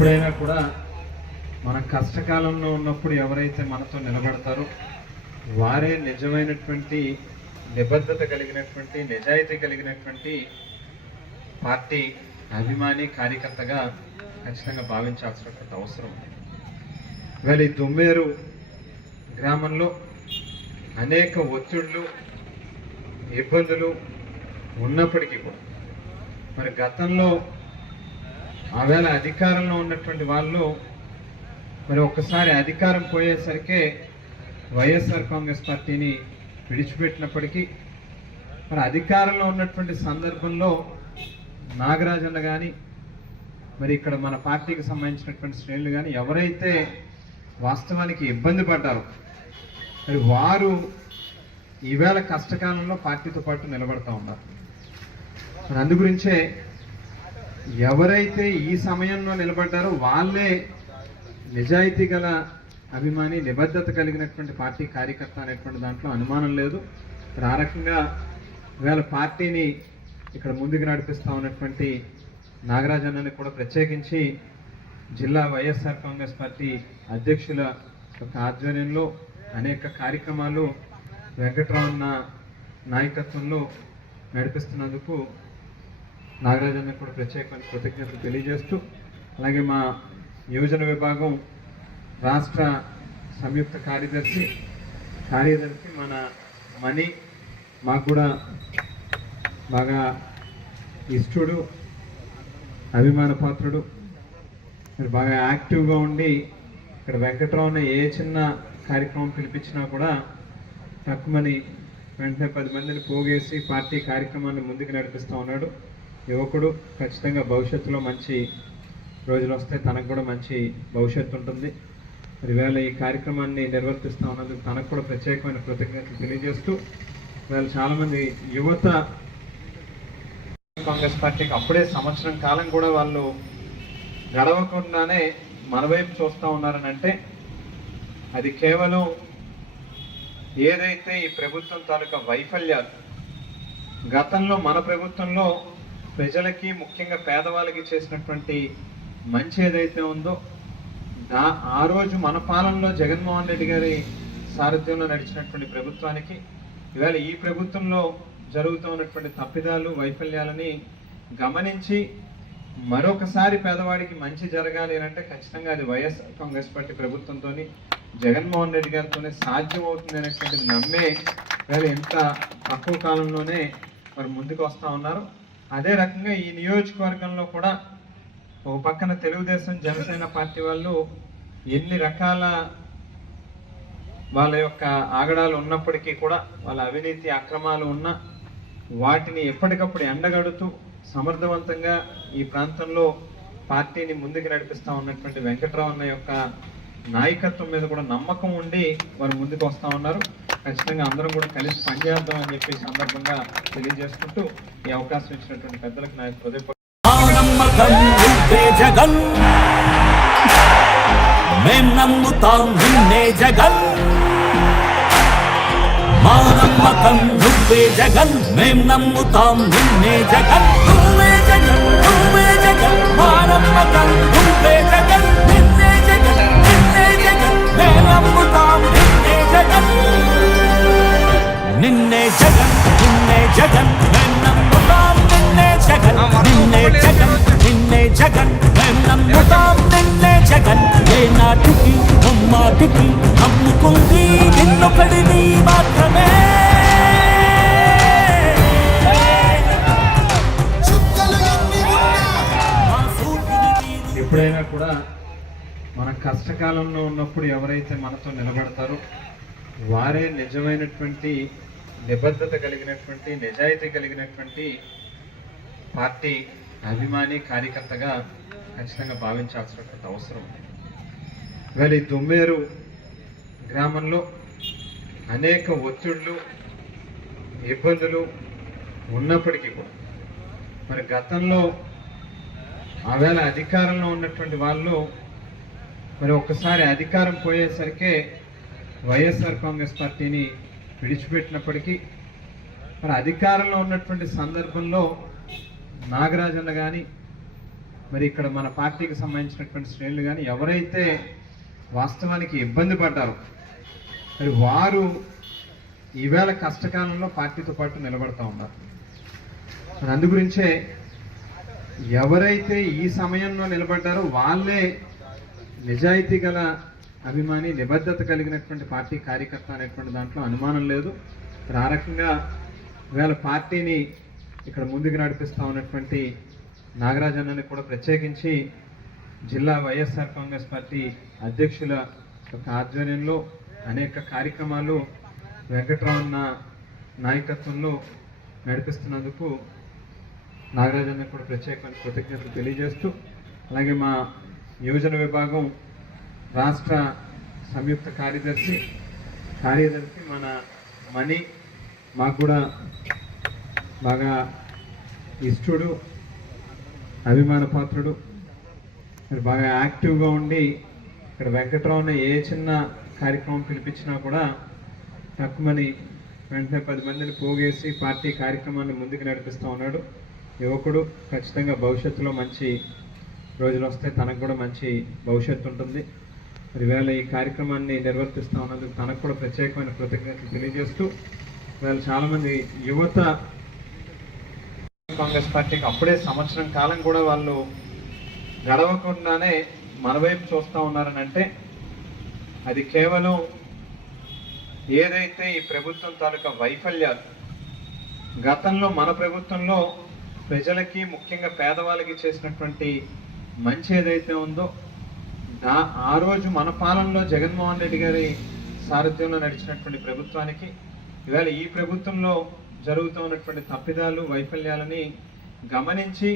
ఎప్పుడైనా కూడా మన కష్టకాలంలో ఉన్నప్పుడు ఎవరైతే మనతో నిలబడతారో వారే నిజమైనటువంటి నిబద్ధత కలిగినటువంటి నిజాయితీ కలిగినటువంటి పార్టీ అభిమాని కార్యకర్తగా ఖచ్చితంగా భావించాల్సినటువంటి అవసరం ఉంది. ఇవాళ ఈ దుమ్మేరు గ్రామంలో అనేక ఒత్తిళ్ళు ఇబ్బందులు ఉన్నప్పటికీ కూడా మరి గతంలో ఆవేళ అధికారంలో ఉన్నటువంటి వాళ్ళు మరి ఒక్కసారి అధికారం పోయేసరికే వైఎస్ఆర్ కాంగ్రెస్ పార్టీని విడిచిపెట్టినప్పటికీ మరి అధికారంలో ఉన్నటువంటి సందర్భంలో నాగరాజన్న కానీ మరి ఇక్కడ మన పార్టీకి సంబంధించినటువంటి శ్రేణులు కానీ ఎవరైతే వాస్తవానికి ఇబ్బంది పడ్డారో మరి వారు ఈవేళ కష్టకాలంలో పార్టీతో పాటు నిలబడతా ఉన్నారు. మరి అందు గురించే ఎవరైతే ఈ సమయంలో నిలబడ్డారో వాళ్ళే నిజాయితీ గల అభిమాని నిబద్ధత కలిగినటువంటి పార్టీ కార్యకర్త అనేటువంటి దాంట్లో అనుమానం లేదు. ఆ రకంగా ఇవాళ పార్టీని ఇక్కడ ముందుకు నడిపిస్తా ఉన్నటువంటి నాగరాజన్నని కూడా ప్రత్యేకించి జిల్లా వైఎస్ఆర్ కాంగ్రెస్ పార్టీ అధ్యక్షుల యొక్క ఆధ్వర్యంలో అనేక కార్యక్రమాలు వెంకట్రామన్న నాయకత్వంలో నడిపిస్తున్నందుకు నాగరాజన్ కూడా ప్రత్యేకమైన కృతజ్ఞతలు తెలియజేస్తూ అలాగే మా యువజన విభాగం రాష్ట్ర సంయుక్త కార్యదర్శి కార్యదర్శి మన మణి మాకు కూడా బాగా ఇష్టడు అభిమాన పాత్రుడు. బాగా యాక్టివ్గా ఉండి ఇక్కడ వెంకట్రావున ఏ చిన్న కార్యక్రమం పిలిపించినా కూడా తక్కువని వెంటనే పది మందిని పోగేసి పార్టీ కార్యక్రమాన్ని ముందుకు నడిపిస్తూ ఉన్నాడు. యువకుడు ఖచ్చితంగా భవిష్యత్తులో మంచి రోజులు వస్తే తనకు కూడా మంచి భవిష్యత్తు ఉంటుంది. మరి వేళ ఈ కార్యక్రమాన్ని నిర్వర్తిస్తూ ఉన్నందుకు తనకు కూడా ప్రత్యేకమైన కృతజ్ఞతలు తెలియజేస్తూ వేళ చాలామంది యువత కాంగ్రెస్ పార్టీకి అప్పుడే సంవత్సరం కాలం కూడా వాళ్ళు గడవకుండానే మన వైపు చూస్తూ ఉన్నారని అంటే అది కేవలం ఏదైతే ఈ ప్రభుత్వం తాలూకా వైఫల్యాలు గతంలో మన ప్రభుత్వంలో ప్రజలకి ముఖ్యంగా పేదవాళ్ళకి చేసినటువంటి మంచి ఏదైతే ఉందో దా ఆ రోజు మన పాలనలో జగన్మోహన్ రెడ్డి గారి సారథ్యంలో నడిచినటువంటి ప్రభుత్వానికి ఇవాళ ఈ ప్రభుత్వంలో జరుగుతూ ఉన్నటువంటి తప్పిదాలు వైఫల్యాలని గమనించి మరొకసారి పేదవాడికి మంచి జరగాలి అంటే ఖచ్చితంగా అది వైఎస్ కాంగ్రెస్ పార్టీ ప్రభుత్వంతో జగన్మోహన్ రెడ్డి గారితోనే సాధ్యం అవుతుంది అనేటువంటిది నమ్మే వేళ ఎంత తక్కువ కాలంలోనే మరి ముందుకు వస్తూ ఉన్నారు. అదే రకంగా ఈ నియోజకవర్గంలో కూడా ఒక పక్కన తెలుగుదేశం జనసేన పార్టీ వాళ్ళు ఎన్ని రకాల వాళ్ళ యొక్క ఆగడాలు ఉన్నప్పటికీ కూడా వాళ్ళ అవినీతి అక్రమాలు ఉన్నా వాటిని ఎప్పటికప్పుడు ఎండగడుతూ సమర్థవంతంగా ఈ ప్రాంతంలో పార్టీని ముందుకు నడిపిస్తూ ఉన్నటువంటి వెంకట్రావు అన్న యొక్క నాయకత్వం మీద కూడా నమ్మకం ఉండి వారు ముందుకు వస్తూ ఉన్నారు. ఖచ్చితంగా అందరం కూడా కలిసి పనిచేద్దాం అని చెప్పి సందర్భంగా తెలియజేసుకుంటూ ఈ అవకాశం ఇచ్చినటువంటి పెద్దలకు నా హృదయపూర్వక మా జగన్. మేం నమ్ముతాం నిన్నే జగన్. మా నమ్మకం నువ్వే జగన్. మేం నమ్ముతాం నిన్నే జగన్. నువ్వే జగన్. నాటికి ముమ్మాటికి నమ్ముకుంది నిన్నొకడిని మాత్రమే. ఎప్పుడైనా కూడా మన కష్టకాలంలో ఉన్నప్పుడు ఎవరైతే మనతో నిలబడతారో వారే నిజమైనటువంటి నిబద్ధత కలిగినటువంటి నిజాయితీ కలిగినటువంటి పార్టీ అభిమాని కార్యకర్తగా ఖచ్చితంగా భావించాల్సినటువంటి అవసరం ఉంది. మరి దుమ్మేరు గ్రామంలో అనేక ఒత్తిళ్ళు ఇబ్బందులు ఉన్నప్పటికీ కూడా మరి గతంలో ఆవేళ అధికారంలో ఉన్నటువంటి వాళ్ళు మరి ఒక్కసారి అధికారం పోయేసరికే వైఎస్ఆర్ కాంగ్రెస్ పార్టీని విడిచిపెట్టినప్పటికీ మరి అధికారంలో ఉన్నటువంటి సందర్భంలో నాగరాజన్న కానీ మరి ఇక్కడ మన పార్టీకి సంబంధించినటువంటి శ్రేణులు కానీ ఎవరైతే వాస్తవానికి ఇబ్బంది పడ్డారు. మరి వారు ఈవేళ కష్టకాలంలో పార్టీతో పాటు నిలబడతా ఉన్నారు. మరి అందు గురించే ఎవరైతే ఈ సమయంలో నిలబడ్డారో వాళ్ళే నిజాయితీ గల అభిమాని నిబద్ధత కలిగినటువంటి పార్టీ కార్యకర్త అనేటువంటి దాంట్లో అనుమానం లేదు. ఆ రకంగా ఇవాళ పార్టీని ఇక్కడ ముందుకు నడిపిస్తా ఉన్నటువంటి నాగరాజన్నని కూడా ప్రత్యేకించి జిల్లా వైఎస్ఆర్ కాంగ్రెస్ పార్టీ అధ్యక్షుల యొక్క ఆధ్వర్యంలో అనేక కార్యక్రమాలు వెంకటరమణ నాయకత్వంలో నడిపిస్తున్నందుకు నాగరాజన్న కూడా ప్రత్యేకమైన కృతజ్ఞతలు తెలియజేస్తూ అలాగే మా యోజన విభాగం రాష్ట్ర సంయుక్త కార్యదర్శి కార్యదర్శి మన మణి మాకు కూడా బాగా ఇష్టడు అభిమాన పాత్రుడు. మరి బాగా యాక్టివ్గా ఉండి ఇక్కడ వెంకట్రావుని ఏ చిన్న కార్యక్రమం పిలిపించినా కూడా తక్కువని వెంటనే పది మందిని పోగేసి పార్టీ కార్యక్రమాన్ని ముందుకు నడిపిస్తూ ఉన్నాడు. యువకుడు ఖచ్చితంగా భవిష్యత్తులో మంచి రోజులు వస్తే తనకు కూడా మంచి భవిష్యత్తు ఉంటుంది. మరి వేళ ఈ కార్యక్రమాన్ని నిర్వర్తిస్తూ ఉన్నందుకు తనకు కూడా ప్రత్యేకమైన కృతజ్ఞతలు తెలియజేస్తూ వేళ చాలామంది యువత కాంగ్రెస్ పార్టీకి అప్పుడే సంవత్సరం కాలం కూడా వాళ్ళు గడవకుండానే మన వైపు చూస్తూ ఉన్నారని అంటే అది కేవలం ఏదైతే ఈ ప్రభుత్వం తాలూకా వైఫల్యాలు గతంలో మన ప్రభుత్వంలో ప్రజలకి ముఖ్యంగా పేదవాళ్ళకి చేసినటువంటి మంచి ఏదైతే ఉందో దా ఆ రోజు మన పాలనలో జగన్మోహన్ రెడ్డి గారి సారథ్యంలో నడిచినటువంటి ప్రభుత్వానికి ఇవాళ ఈ ప్రభుత్వంలో జరుగుతూ ఉన్నటువంటి తప్పిదాలు వైఫల్యాలని గమనించి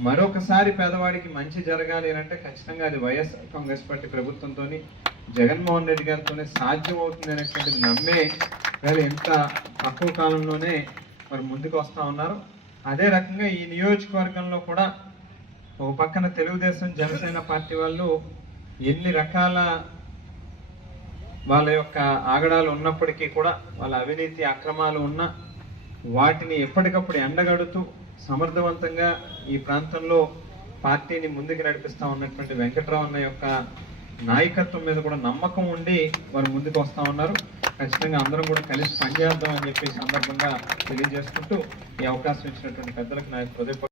మరొకసారి పేదవాడికి మంచి జరగాలి అని అంటే ఖచ్చితంగా అది వైఎస్ కాంగ్రెస్ పార్టీ ప్రభుత్వంతో జగన్మోహన్ రెడ్డి గారితోనే సాధ్యం అవుతుంది అనేటువంటిది నమ్మే వాళ్ళు ఎంత తక్కువ కాలంలోనే మరి ముందుకు వస్తూ ఉన్నారు. అదే రకంగా ఈ నియోజకవర్గంలో కూడా ఒక పక్కన తెలుగుదేశం జనసేన పార్టీ వాళ్ళు ఎన్ని రకాల వాళ్ళ యొక్క ఆగడాలు ఉన్నప్పటికీ కూడా వాళ్ళ అవినీతి అక్రమాలు ఉన్న వాటిని ఎప్పటికప్పుడు ఎండగడుతూ సమర్థవంతంగా ఈ ప్రాంతంలో పార్టీని ముందుకు నడిపిస్తా ఉన్నటువంటి వెంకట్రావు అన్న యొక్క నాయకత్వం మీద కూడా నమ్మకం ఉండి వారు ముందుకు వస్తా ఉన్నారు. ఖచ్చితంగా అందరం కూడా కలిసి పనిచేద్దాం అని చెప్పి సందర్భంగా తెలియజేసుకుంటూ ఈ అవకాశం ఇచ్చినటువంటి పెద్దలకు నా హృదయపూర్వక